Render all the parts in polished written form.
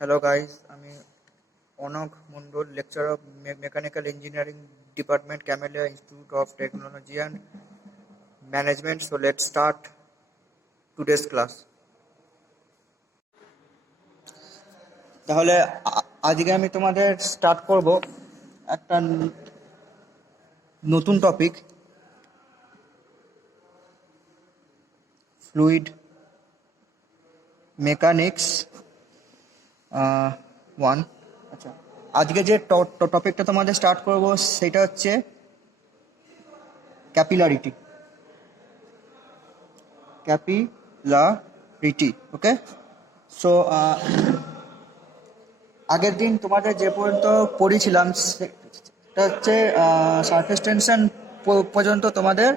Hello guys, আমি অনঘ Mondal, lecturer of Mechanical Engineering Department, Camellia Institute of Technology and Management. So let's start today's class. তাহলে আজকে আমি তোমাদের start করব একটা নতুন টপিক, ফ্লুইড মেকানিক্স 1। আচ্ছা, আজকে যে টপিকটা তোমাদের স্টার্ট করব সেটা হচ্ছে ক্যাপিলারিটি। ওকে। সো আগের দিন তোমাদের যে পর্যন্ত পড়েছিলাম সেটা হচ্ছে সারফেস টেনশন পর্যন্ত তোমাদের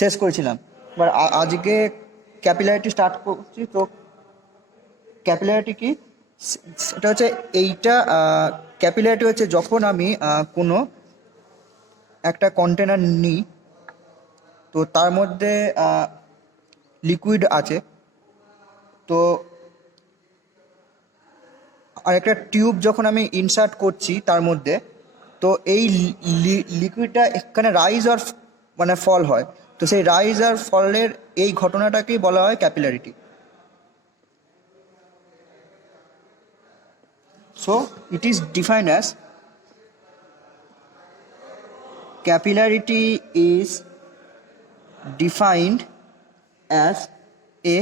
শেষ করেছিলাম। এবার আজকে ক্যাপিলারিটি স্টার্ট করছি। তো ক্যাপিলারিটি কি? সেটা হচ্ছে এইটা, ক্যাপিলারিটি হচ্ছে যখন আমি কোনো একটা কন্টেনার নিই, তো তার মধ্যে লিকুইড আছে, তো আর একটা টিউব যখন আমি ইনসার্ট করছি তার মধ্যে, তো এই লিকুইডটা এখানে রাইজ আর মানে ফল হয়। তো সেই রাইজ আর ফলের এই ঘটনাটাকেই বলা হয় capillarity. So it is defined as capillarity is defined as a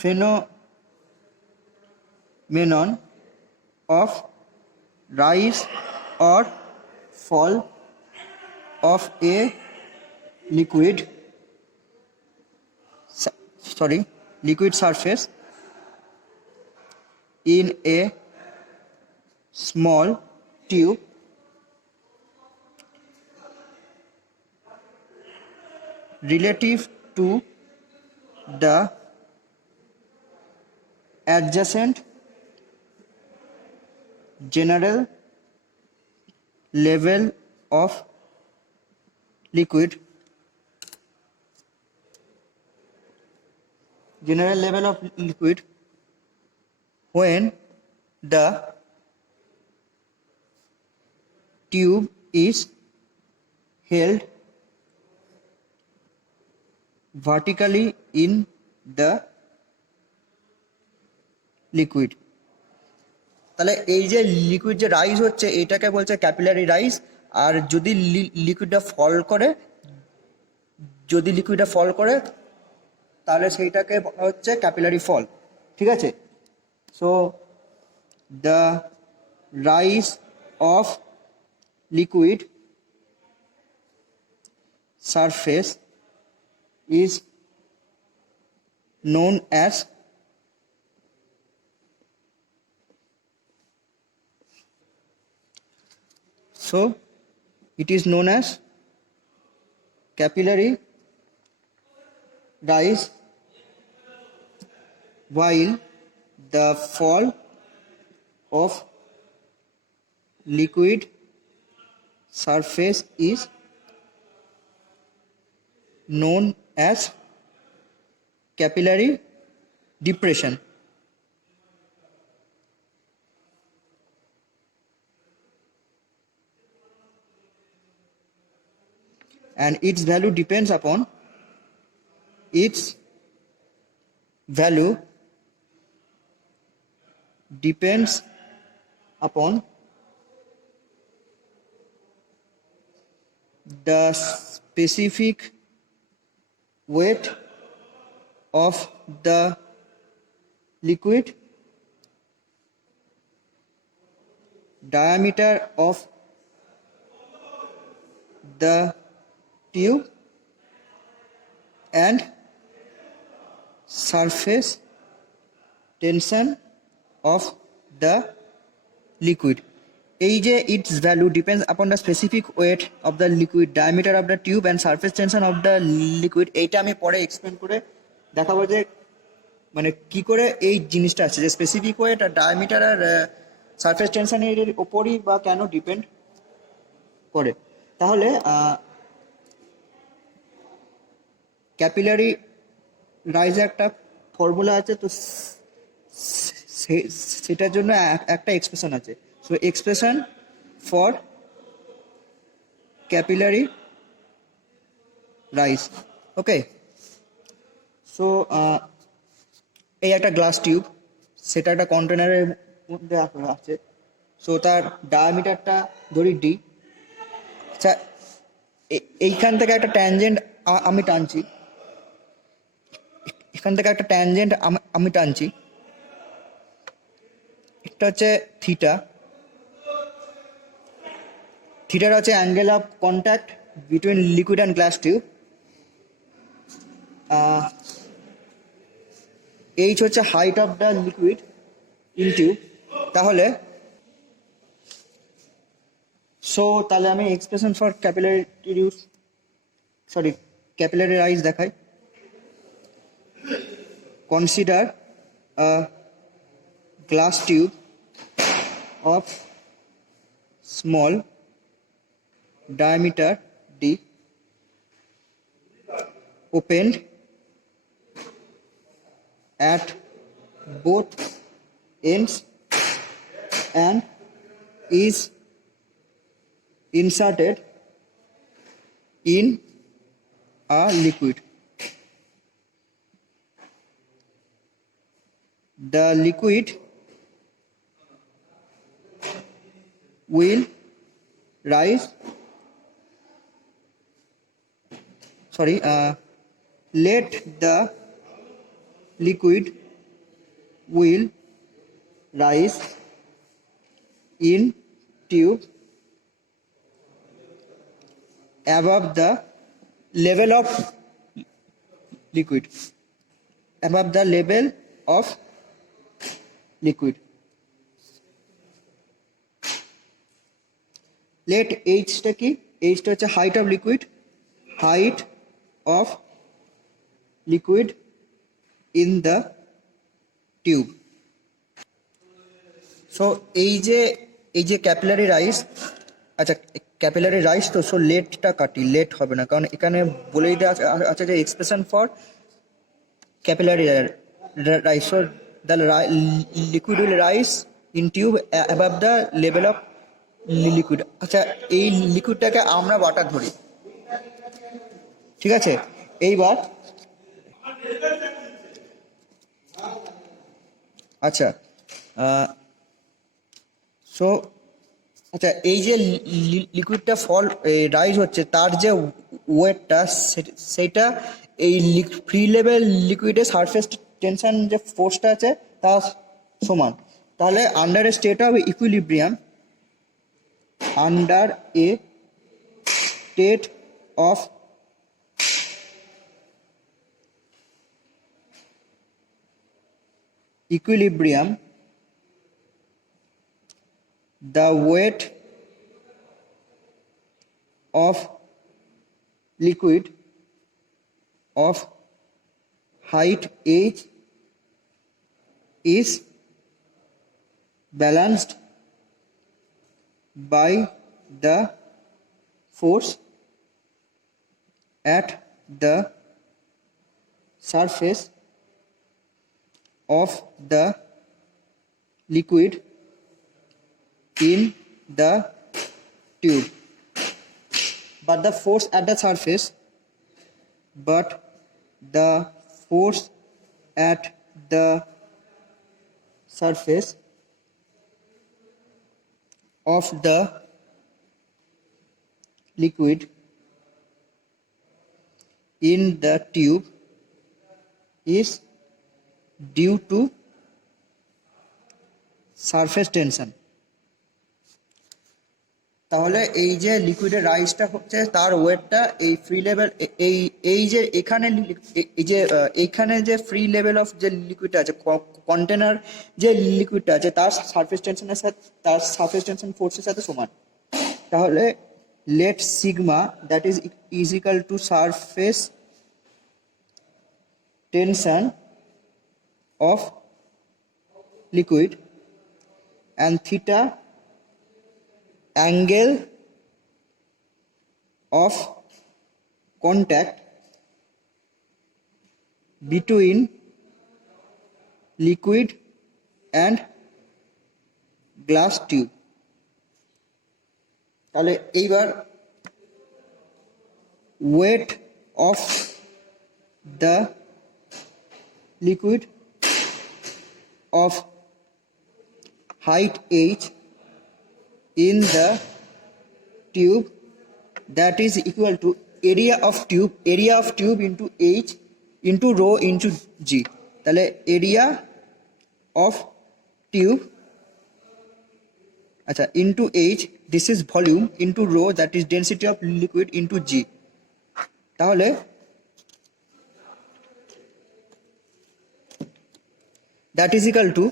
phenomenon of rise or fall of a liquid surface in a small tube relative to the adjacent general level of liquid when the tube is held vertically in the liquid। তাহলে এই যে liquid যে rise হচ্ছে এটাকে বলছে capillary rise. আর যদি লিকুইডটা ফল করে তাহলে সেইটাকে বলা হচ্ছে ক্যাপিলারি ফল। ঠিক আছে। So the rise of liquid surface is known as capillary rise, while the fall of liquid surface is known as capillary depression. And its value depends upon the specific weight of the liquid, diameter of the tube, and surface tension of the liquid. এই যে its value depends upon the specific weight of the liquid, diameter of the tube and surface tension of the liquid, এইটা আমি পরে explain করে দেখাবো যে মানে কি করে এই জিনিসটা আছে যে স্পেসিফিক ওয়েট আর ডায়ামিটার আর সারফেস টেনশনের ওপরই বা কেন ডিপেন্ড করে। তাহলে ক্যাপিলারি রাইজের একটা ফর্মুলা আছে, তো সেটার জন্য একটা এক্সপ্রেশন আছে। So expression for capillary rice. Okay, so এই একটা গ্লাস টিউব, সেটা একটা কন্টেনারের মধ্যে আছে। সো তার ডায়ামিটারটা ধরি ডি। আচ্ছা, এইখান থেকে একটা ট্যানজেন্ট আমি টানছি, এখান থেকে একটা ট্যানজেন্ট আমি টানছি, একটা হচ্ছে থিটা। থিটার হচ্ছে angle of contact between liquid and glass tube. H হচ্ছে height of the liquid in tube. তাহলে তাহলে আমি এক্সপ্রেশন ফর ক্যাপিলারি রাইজ দেখাই। Consider a glass tube of small diameter d, opened at both ends and is inserted in a liquid. The liquid will rise, let the liquid will rise in tube above the level of liquid, above the level of liquid. Let h টা কি, h টা হচ্ছে height of liquid, height of liquid in the tube. So এই যে capillary rice, আচ্ছা capillary rice তো, so লেটটা কাটি, late হবে না, কারণ এখানে বলেই দেওয়া আছে যে expression for capillary rice. So the liquid will rice in tube above the level of liquid. আচ্ছা, এই লিকুইডটাকে আমরা ওয়াটার ধরি, ঠিক আছে। এইবার আচ্ছা, সো আচ্ছা, এই যে লিকুইডটা রাইজ হচ্ছে, তার যে ওয়েটটা সেইটা এই ফ্রি লেভেল লিকুইডের সারফেস টেনশন যে ফোর্সটা আছে তার সমান। তাহলে under a state of equilibrium, under a state of equilibrium, the weight of liquid of height h is balanced by the force at the surface of the liquid in the tube. But the force at the surface of the liquid in the tube is due to surface tension. তাহলে এই যে লিকুইডের রাইজটা হচ্ছে, তার ওয়েটটা এই free level, এই যে এখানে এই যে এইখানে যে ফ্রি লেভেল অফ যে লিকুইডটা আছে, কন্টেনার যে লিকুইডটা আছে, তার সারফেস টেনশনের সাথে, তার সারফেস টেনশন ফোর্সের সাথে সমান। তাহলে let sigma, that is equal to surface tension of liquid and theta angle of contact between liquid and glass tube. তাহলে এইবার weight of the liquid of height h in the tube, that is equal to area of tube into h into rho into g. তাহলে area of tube আচ্ছা into h, this is volume, into rho, that is density of liquid, into g. তাহলে that is equal to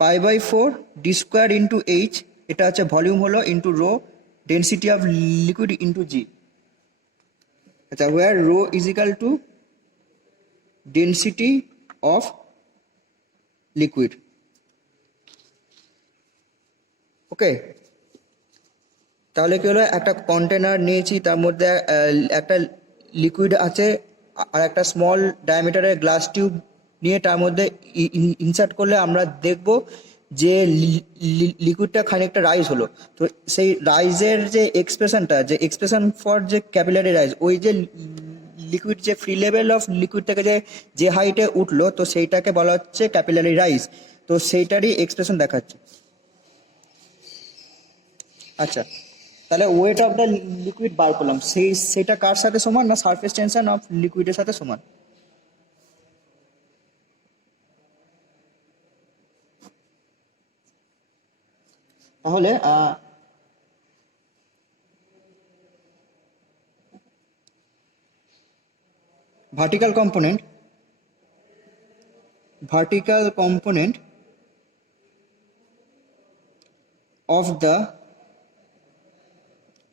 pi by 4 d square into h, এটা হচ্ছে volume হলো, into rho density of liquid into g. আচ্ছা, where rho is equal to density of liquid. ওকে, তাহলে কি হলো, একটা container নিয়েছি, তার মধ্যে একটা লিকুইড আছে আর একটা স্মল ডায়ামিটারের গ্লাস টিউব নিয়ে তার মধ্যে ইনসার্ট করলে আমরা দেখব যে লিকুইডটা খানিকটা রাইজ হলো। তো সেই রাইজের যে এক্সপ্রেশন ফর যে ক্যাপিলারি রাইজ, ওই যে লিকুইড যে ফ্রি লেভেল অফ লিকুইড থেকে যে হাইটে উঠলো, তো সেইটাকে বলা হচ্ছে ক্যাপিলারি রাইজ। তো সেইটারই এক্সপ্রেশন দেখাচ্ছে। আচ্ছা, তাহলে ওয়েট অফ দ্য লিকুইড বার করলাম, সেটা কার সাথে সমান না সারফেস টেনশন অফ লিকুইডের সাথে সমান। তাহলে vertical component of the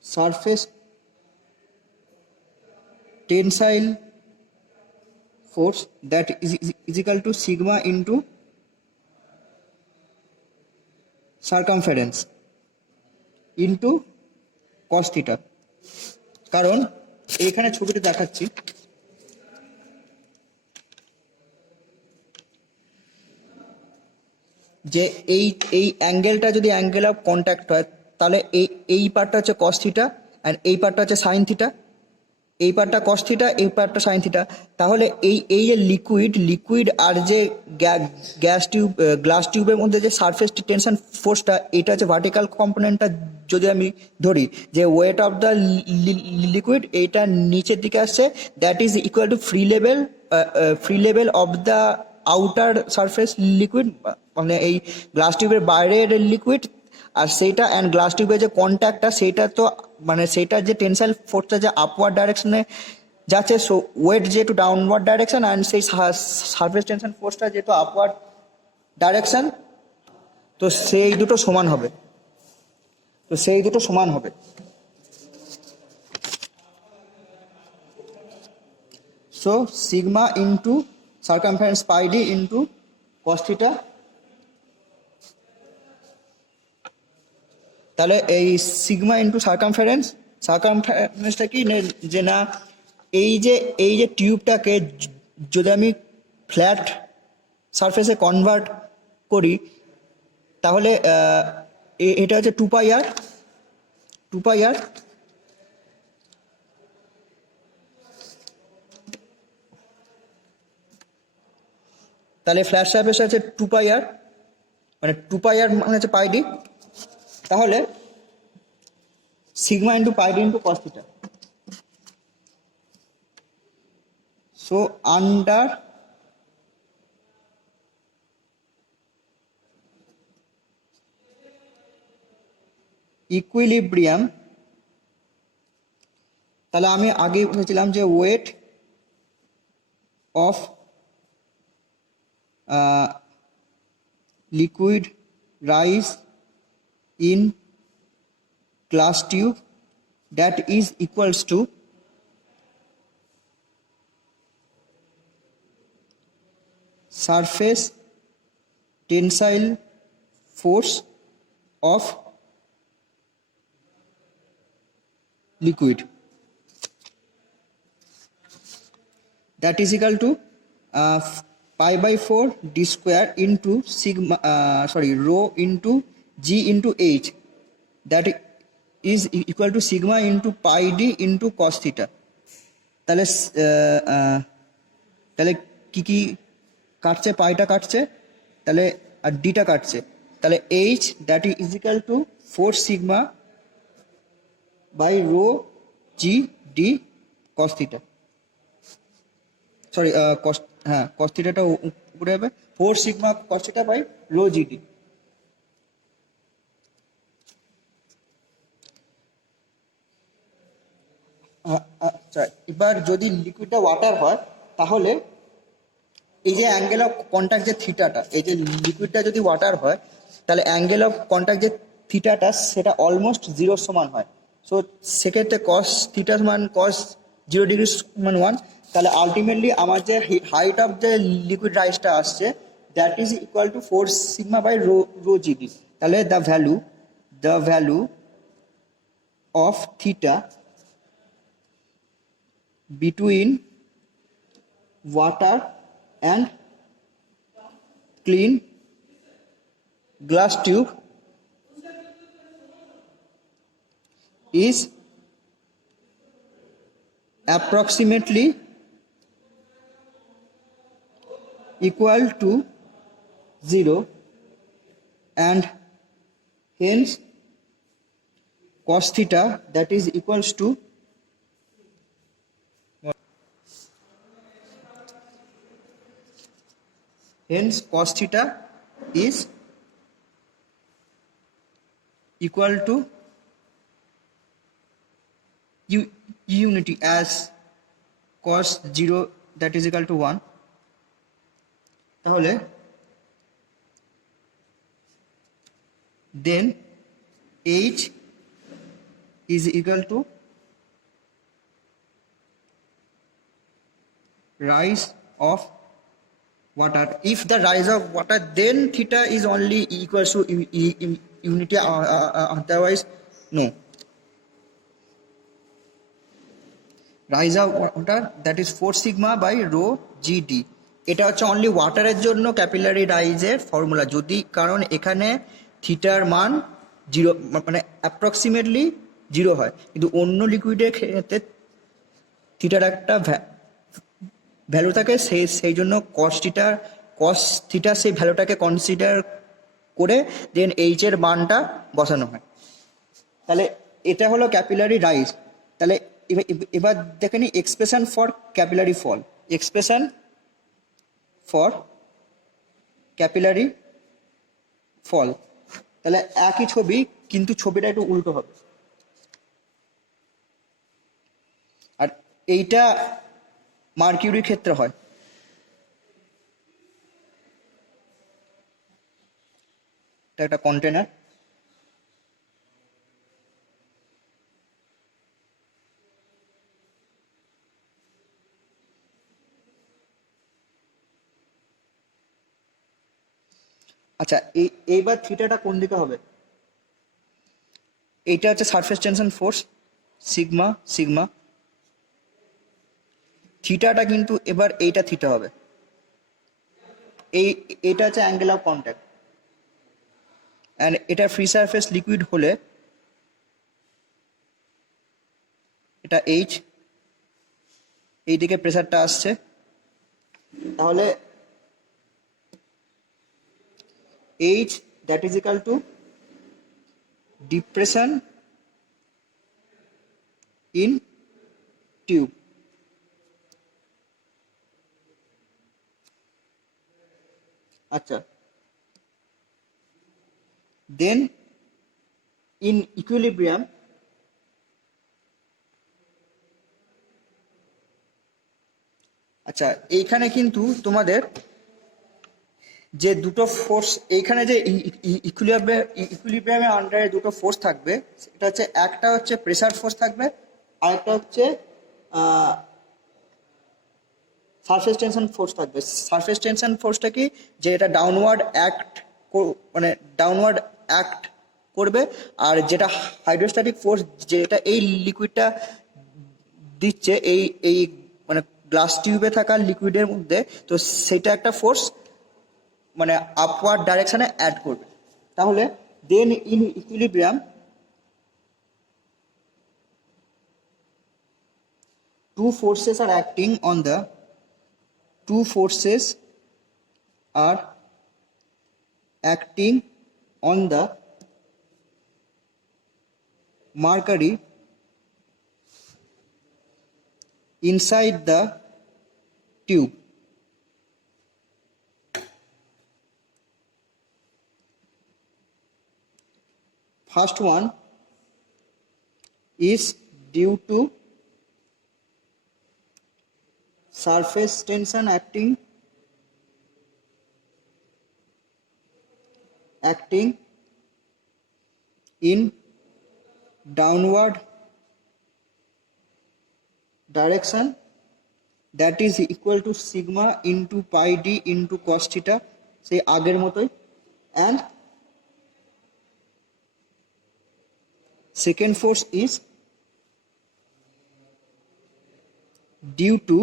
surface tensile force, that is equal to sigma into circumference into cos theta। কারণ এইখানে ছবিতে দেখাচ্ছি যে এই অ্যাঙ্গেলটা যদি অ্যাঙ্গেল অফ কন্ট্যাক্ট হয়, তাহলে এই পার্টটা হচ্ছে কস থিটা অ্যান্ড এই পার্টটা হচ্ছে সাইন থিটা, এই পার্টটা কস থিটা, এই পার্টটা সাইন থিটা। তাহলে এই যে লিকুইড আর যে গ্লাস টিউবের মধ্যে যে সারফেস টেনশন ফোর্সটা, এটা হচ্ছে ভার্টিক্যাল কম্পোনেন্টটা যদি আমি ধরি, যে ওয়েট অফ দ্য লিকুইড এইটা নিচের দিকে আসছে, that is equal two free level of the outer surface liquid, মানে এই গ্লাস টিউবের বাইরের লিকুইড, আর সেইটা অ্যান্ড গ্লাস টিউবের যে কন্ট্যাক্টটা, সেইটা তো মানে সেইটার যে টেনসাইল ফোর্সটা যে আপওয়ার্ড ডাইরেকশনে যাচ্ছে, সো ওয়েট যেহেতু ডাউনওয়ার্ড ডাইরেকশন অ্যান্ড সেই সারফেস টেনশন ফোর্সটা যেহেতু আপওয়ার্ড ডাইরেকশন, তো সেই দুটো সমান হবে। সো সিগমা ইন্টু সার্কামফারেন্স পাই ডি ইন্টু কস থিটা। তাহলে এই সিগমা ইন্টু সার্কামফারেন্সটা কি, যে না এই যে টিউবটাকে যদি আমি ফ্ল্যাট সারফেসে কনভার্ট করি, তাহলে এটা হচ্ছে 2 পাই আর তাহলে ফ্ল্যাট সারফেস আছে 2 পাই আর, মানে 2 পাই আর মানে হচ্ছে পাই ডি। তাহলে সিগমা ইন্টু পাই D into cos theta, so under equilibrium, তাহলে আমি আগে বলেছিলাম যে weight of liquid rise in glass tube, that is equals to surface tensile force of liquid, that is equal to pi/4 d square into sigma rho into g into h, that is equal to sigma into pi d into cos theta. তাহলে তাহলে কি কি কাটছে, পাইটা কাটছে, তাহলে আর ডিটা কাটছে, তাহলে H that is equal to 4 sigma by rho g d cos theta, sorry cos, হ্যাঁ কস থিটাটা উপরে হবে 4 sigma cos theta by rho g d. আচ্ছা, এবার যদি লিকুইডটা ওয়াটার হয় তাহলে এই যে অ্যাঙ্গেল অফ কন্ট্যাক্ট যে থিটাটা, এই যে লিকুইডটা যদি ওয়াটার হয় তাহলে অ্যাঙ্গেল অফ কন্ট্যাক্ট যে থিটাটা সেটা অলমোস্ট জিরোর সমান হয়। সো সেক্ষেত্রে কস থিটার মান কস 0 ডিগ্রি সমান 1, তাহলে আলটিমেটলি আমার যে হাইট অফ যে লিকুইড রাইসটা আসছে that is equal to 4 sigma by rho g d. তাহলে the value of theta between water and clean glass tube is approximately equal to 0, and hence cos theta that is equals to hence cos theta is equal to unity as cos 0 that is equal to 1. তাহলে then h is equal to rise of water. If the rise of water, then theta is only equals to unity, otherwise no. Rise of water that is 4 sigma by rho gd. এটা হচ্ছে only ওয়াটারের জন্য capillary রাইজের formula, যদি কারণ এখানে থিটার মান 0 মানে approximately 0 হয়, কিন্তু অন্য লিকুইডের ক্ষেত্রে থিটার একটা ভ্যালু থাকে, সেই জন্য কস থিটা সেই ভ্যালুটাকে কনসিডার করে দেন এইচ এর মানটা বসানো হয়। তাহলে এটা হলো ক্যাপিলারি রাইজ। তাহলে এবার দেখে নিই expression for capillary fall. Expression for capillary fall, তাহলে একই ছবি কিন্তু ছবিটা একটু উল্টো হবে। আর এইটা মার্কিউরির ক্ষেত্রে হয়। এটা একটা কন্টেনার, আচ্ছা এইবার থিটাটা কোন দিকে হবে? এইটা হচ্ছে surface tension force sigma sigma, থিটাটা কিন্তু এবার এইটা থিটা হবে, এইটা হচ্ছে অ্যাঙ্গেল অফ কন্ট্যাক্ট, অ্যান্ড এটা ফ্রি সারফেস লিকুইড হলে এটা এইচ, এইদিকে প্রেসারটা আসছে, তাহলে H that is equal to depression in tube. আচ্ছা, দেন ইন ইকুইলিব্রিয়াম আচ্ছা এইখানে কিন্তু তোমাদের যে দুটো ফোর্স, এইখানে যে ইকুইলিব্রিয়ামের আন্ডারে দুটো ফোর্স থাকবে, সেটা হচ্ছে একটা হচ্ছে প্রেসার ফোর্স থাকবে, আর একটা হচ্ছে সারফেস টেনশন ফোর্স থাকবে। সারফেস টেনশন ফোর্সটা কি, যে এটা ডাউনওয়ার্ড অ্যাক্ট করবে, আর যেটা হাইড্রোস্ট্যাটিক ফোর্স যেটা এই লিকুইডটা দিচ্ছে এই মানে গ্লাস টিউবে থাকা লিকুইডের মধ্যে, তো সেটা একটা ফোর্স মানে আপওয়ার্ড ডাইরেকশনে অ্যাড করবে। তাহলে then in equilibrium two forces are acting on the mercury inside the tube. First one is due to surface tension acting in downward direction, that is equal to sigma into pi d into cos theta, সেই আগের মতোই। and second force is due to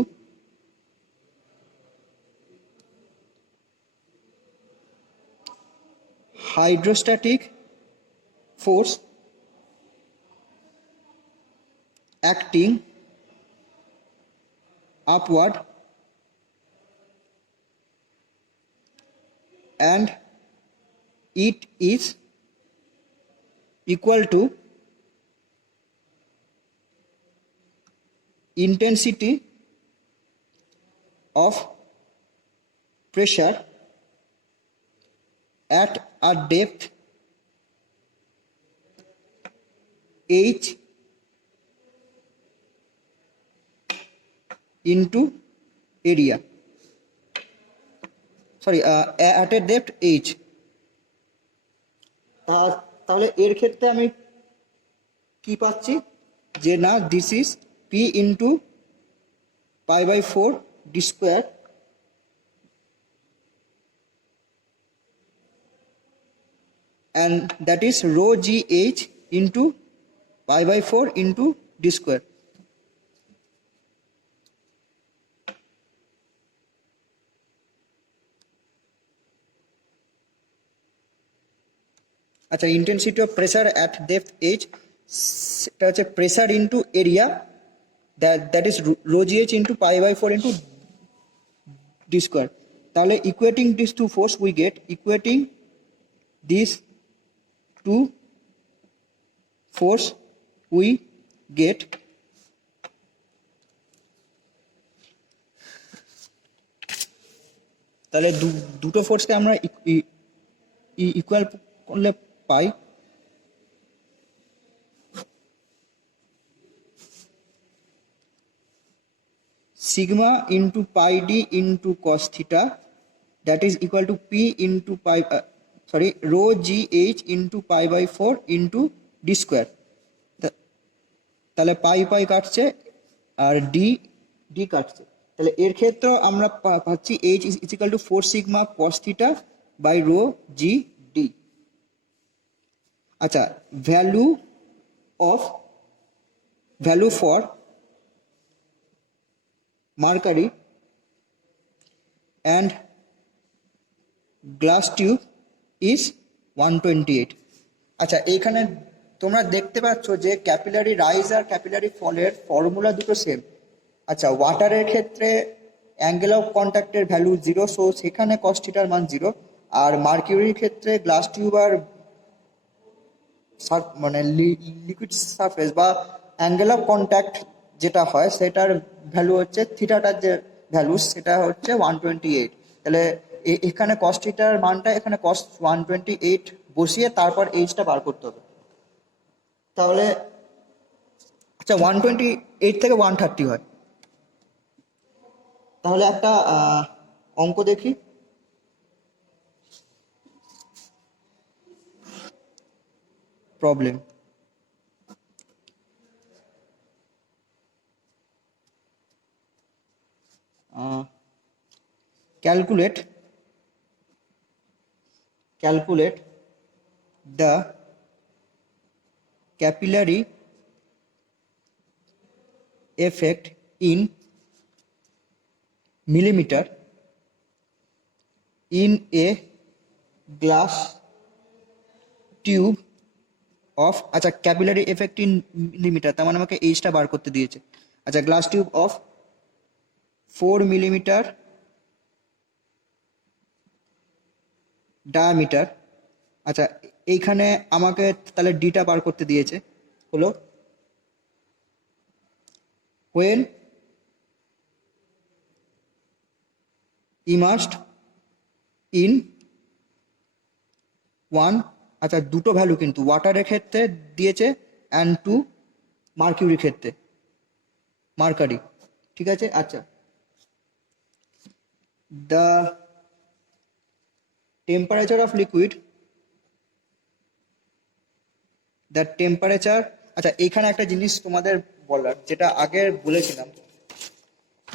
hydrostatic force acting upward and it is equal to intensity of pressure at a depth h into area, sorry at a depth h। তাহলে এর ক্ষেত্রে আমি কি পাচ্ছি যে না this is p into pi by 4 d square and that is rho gh into pi by 4 into d square. আচ্ছা, intensity of pressure at depth H, সেটা হচ্ছে pressure into area, that is rho g h into pi by 4 into d square. তাহলে equating this to force we get, equating this to force we get তাহলে দুটো ফোর্সকে আমরা equal করলে পাই sigma into pi d into cos theta, that is equal to p into pi rho gh into pi by 4 into d square। তাহলে পাই পাই কাটছে আর D D কাটছে, তাহলে এর ক্ষেত্রে আমরা পাচ্ছি h is equal to 4 sigma cos theta by rho g d। আচ্ছা, value for mercury and glass tube is 128। আচ্ছা, এইখানে তোমরা দেখতে পাচ্ছ যে ক্যাপিলারি রাইজ আর ক্যাপিলারি ফলের ফর্মুলা দুটো সেম। আচ্ছা, ওয়াটারের ক্ষেত্রে অ্যাঙ্গেল অফ কন্ট্যাক্টের ভ্যালু 0, সো সেখানে কস থিটার মান 0। আর মার্কিউরির ক্ষেত্রে গ্লাস টিউব আর মানে লিকুইড সারফেস বা অ্যাঙ্গেল অফ কন্ট্যাক্ট যেটা হয় সেটার ভ্যালু হচ্ছে থিটাটার যে ভ্যালু সেটা হচ্ছে 128। তাহলে এখানে কস থিটার মানটা এখানে কস 128 বসিয়ে তারপর এইচটা বার করতে হবে। তাহলে আচ্ছা, 128 থেকে 130 হয়। তাহলে একটা অঙ্ক দেখি। Problem, calculate the capillary effect in millimeter in a glass tube of, আচ্ছা ক্যাপিলারি এফেক্ট ইন মিলিমিটার, তার মানে আমাকে এইচটা বার করতে দিয়েছে। আচ্ছা glass tube of 4 millimetre diameter. আচ্ছা এইখানে আমাকে তাহলে ডিটা বার করতে দিয়েছে, হলো when immersed in one, আচ্ছা দুটো ভ্যালু কিন্তু ওয়াটারের ক্ষেত্রে দিয়েছে অ্যান্ড টু মার্কিউরির ক্ষেত্রে, মার্কারি, ঠিক আছে। আচ্ছা the temperature of liquid, the temperature, আচ্ছা এইখানে একটা জিনিস তোমাদের বলার, যেটা আগে বলেছিলাম,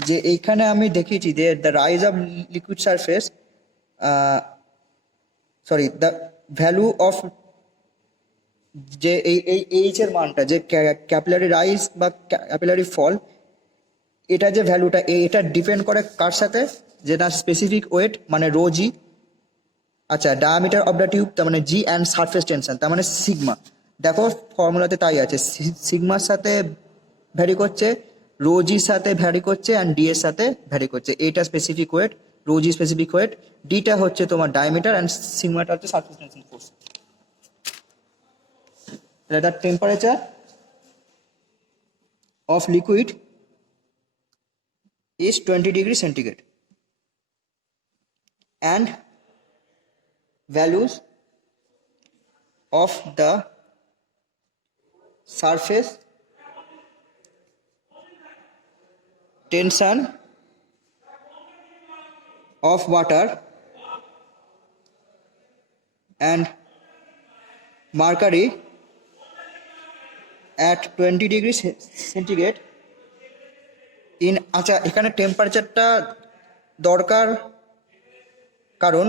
যে এইখানে আমি দেখিয়েছি যে the rise of liquid surface, sorry the value of, যে এই এইচ এর মানটা, যে ক্যাপিলারি রাইজ বা ক্যাপিলারি ফল, এটা যে ভ্যালুটা, এটা ডিপেন্ড করে কার সাথে, যেটা স্পেসিফিক ওয়েট মানে রো জি, আচ্ছা ডায়ামিটার অফ দ্য টিউব তার মানে জি, অ্যান্ড সারফেস টেনশন তার মানে সিগমা। দেখো ফর্মুলাতে তাই আছে, সিগমার সাথে ভ্যারি করছে, রো জির সাথে ভ্যারি করছে, অ্যান্ড ডি এর সাথে ভ্যারি করছে। এইটা স্পেসিফিক ওয়েট, রো জি স্পেসিফিক ওয়েট, ডিটা হচ্ছে তোমার ডায়ামিটার, অ্যান্ড সিগমাটা হচ্ছে surface tension force. The temperature of liquid is 20 degrees centigrade, and values of the surface tension of water and mercury at 20 degrees centigrade in, আচ্ছা এখানে টেম্পারেচারটা দরকার, কারণ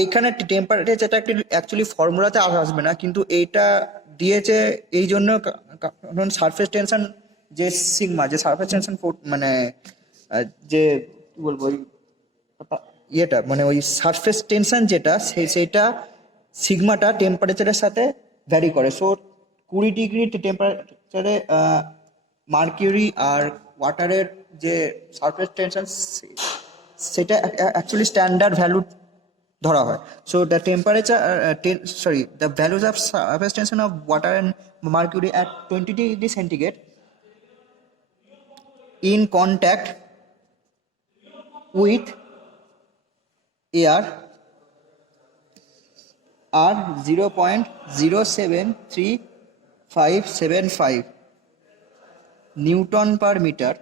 এইখানে টেম্পারেচারটা একটি অ্যাকচুয়ালি ফর্মুলাতে আসবে না, কিন্তু এইটা দিয়েছে এই জন্য কারণ সারফেস টেনশন যে সিগমা, যে সারফেস টেনশন মানে যে কি বলবো ওই ইয়েটা, মানে ওই সারফেস টেনশন যেটা সেইটা সিগমাটা টেম্পারেচারের সাথে ভ্যারি করে। সো 20 ডিগ্রি টেম্পারেচারে মার্কিউরি আর ওয়াটারের যে সারফেস টেনশন, সেটা অ্যাকচুয়ালি স্ট্যান্ডার্ড ভ্যালু ধরা হয়। So the temperature the values of surface tension of water and mercury at 20 degree centigrade in contact with air are 0.07375 newton per metre,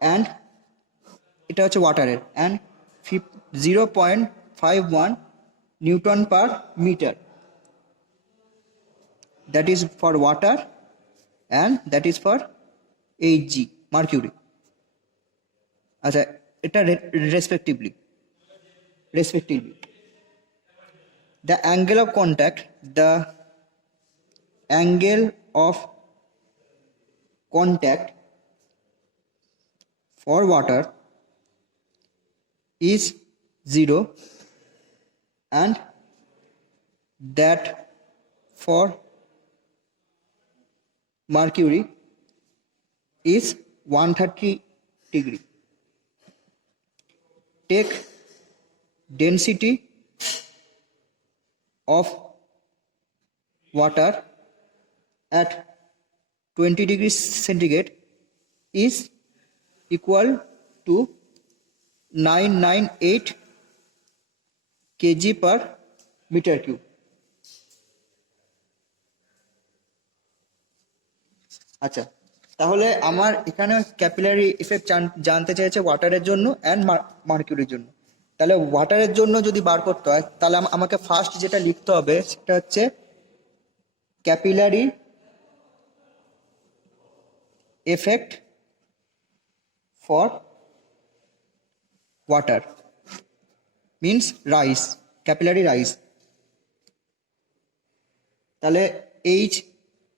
and এটা হচ্ছে ওয়াটারের, and 0.51 newton per metre, that is for water and that is for Hg mercury. আচ্ছা এটা respectively the angle of contact, the angle of contact for water is 0, and that for mercury is 130 degree. Take density of water at 20 degrees centigrade is equal to 998 kg per meter cube. আচ্ছা তাহলে আমার এখানে capillary effect জানতে চাইছে ওয়াটারের জন্য and মার্কিউরির জন্য। তাহলে ওয়াটারের জন্য যদি বার করতে হয়, তাহলে আমাকে ফার্স্ট যেটা লিখতে হবে সেটা হচ্ছে capillary effect for water means rise, capillary rise. তাহলে এইচ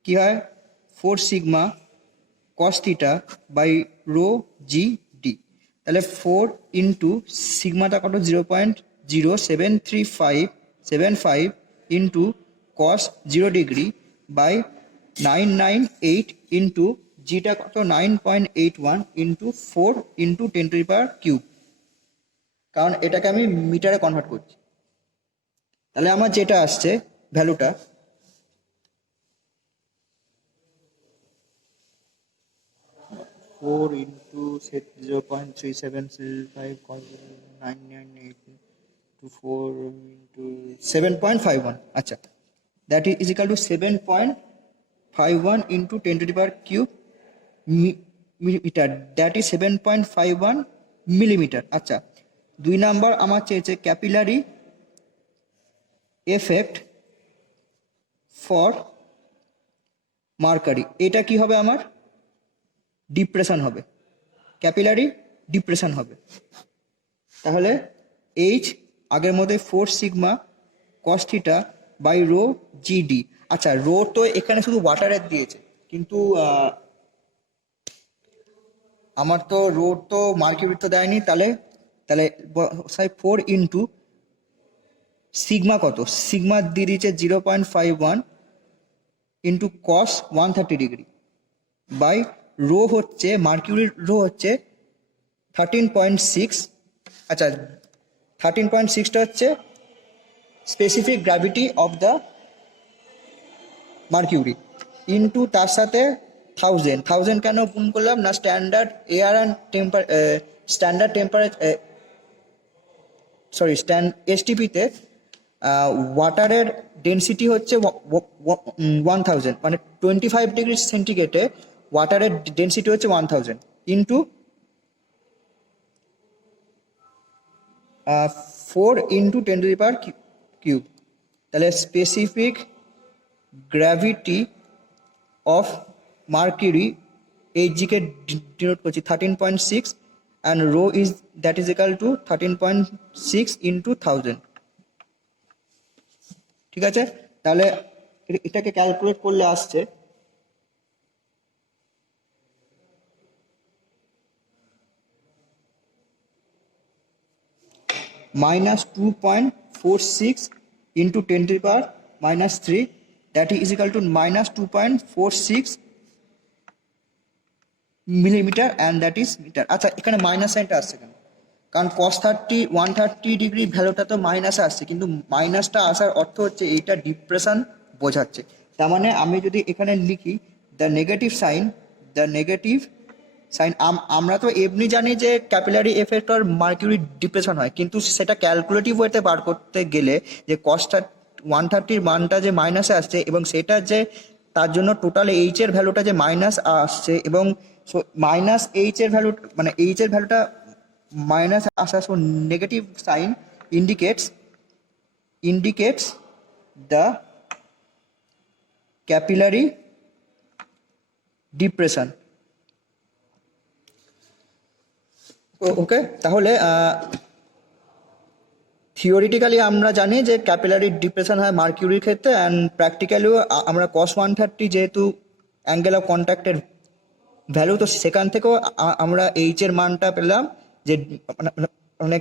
কি হয়, 4 sigma cos theta by rho g d, তাহলে 4 ইন্টু সিগমাটা কত 0.07375 into cos 0 degree by 998 into জিটা কত 9.81 ইন্টু 4 ইন্টু 10⁻³ কারণ এটাকে আমি মিটারে কনভার্ট করছি। তাহলে আমার যেটা আসছে ভ্যালুটা 4 ইন্টু 0.3775 to 4 into 7.51, আচ্ছা, that is equal to 7.51 into 10⁻³ metre, that is 7.51 millimetre. আচ্ছা, 2 নাম্বার আমার চেয়েছে ক্যাপিলারি এফেক্ট ফর মার্কারি। এটা কি হবে আমার ডিপ্রেশন হবে, ক্যাপিলারি ডিপ্রেশন হবে। তাহলে এইচ আগের মধ্যে 4 sigma cos theta by rho g d. আচ্ছা, রো তো এখানে শুধু ওয়াটারের দিয়েছে, কিন্তু আমার তো রো তো মার্কিউরি তো দেয়নি। তাহলে তাহলে 4 ইন্টু সিগমা কত, সিগমা দিয়ে দিয়েছে 0.51 into cos 130 degree by rho হচ্ছে মার্কিউরির রো হচ্ছে 13.6। আচ্ছা, 13.6টা হচ্ছে specific gravity of the mercury into তার সাথে 1000 কেন গুণ করলাম না, standard air and standard temperature এসটিপিতে ওয়াটারের ডেনসিটি হচ্ছে 1000, মানে 25 ডিগ্রি সেন্টিগ্রেডে ওয়াটারের ডেনসিটি হচ্ছে 1000 ইন্টু 4 ইন্টু 10⁻³। তাহলে স্পেসিফিক গ্র্যাভিটি অফ মার্কিউরি এইচজিকে ডিনোট করছি 13.6 and rho is that is equal to 13.6 into 1000। ঠিক আছে, তাহলে এটাকে ক্যালকুলেট করলে আসছে -2.46 into 10⁻³ that is equal to -2.46 millimetre and that is metre. আচ্ছা, এখানে মাইনাস সাইনটা আসছে কেন? কারণ cos 130 ডিগ্রি ভ্যালুটা তো মাইনাসে আসছে, কিন্তু মাইনাসটা আসার অর্থ হচ্ছে এইটা ডিপ্রেশন বোঝাচ্ছে। তার মানে আমি যদি এখানে লিখি দ্য নেগেটিভ সাইন, আমরা তো এমনি জানি যে ক্যাপিলারি এফেক্ট আর মার্কিউরি ডিপ্রেশন হয়, কিন্তু সেটা ক্যালকুলেটিভ ওয়েতে বার করতে গেলে যে কসটা 130 মানটা যে মাইনাসে আসছে এবং সেটা যে তার জন্য টোটাল এইচ এর ভ্যালুটা যে মাইনাস আসছে এবং মাইনাস এইচ এর ভ্যালু মানে এইচ এর ভ্যালুটা মাইনাস আসা, so negative sign indicates the capillary depression. Okay, তাহলে থিওরিটিক্যালি আমরা জানি যে ক্যাপিলারি ডিপ্রেশন হয় মার্কিউরির ক্ষেত্রে, অ্যান্ড প্র্যাকটিক্যালিও আমরা cos 130 যেহেতু অ্যাঙ্গেল অফ কন্ট্যাক্টের ভ্যালু, তো সেখান থেকেও আমরা এইচ এর মানটা পেলাম যে মানে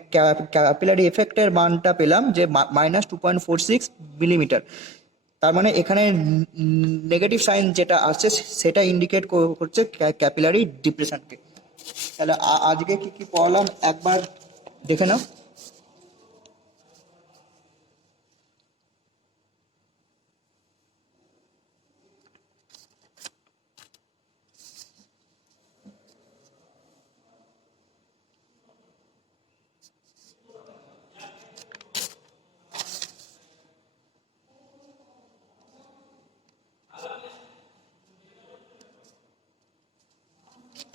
ক্যাপিলারি এফেক্টের মানটা পেলাম যে -2.46 মিলিমিটার। তার মানে এখানে নেগেটিভ সাইন যেটা আসছে সেটা ইন্ডিকেট করছে ক্যাপিলারি ডিপ্রেশনকে। তাহলে আজকে কি কি পড়লাম একবার দেখে নাও।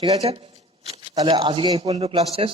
ঠিক আছে, তাহলে আজকে এই পর্যন্ত ক্লাস শেষ।